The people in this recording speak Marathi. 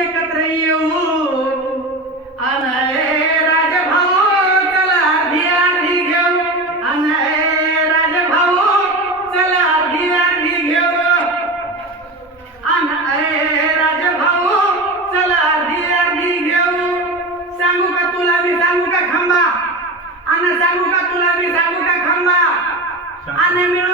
एकत्र येऊ अनय राजभाऊ चला अर्धी अर्धी घेऊ अनय राजभाऊ चला अर्धी अर्धी घेऊ अनय राजभाऊ चला अर्धी अर्धी घेऊ सांगू का तुला मी सांगू का खंबा अन सांगू का तुला मी सांगू का खंबा आणि मिळून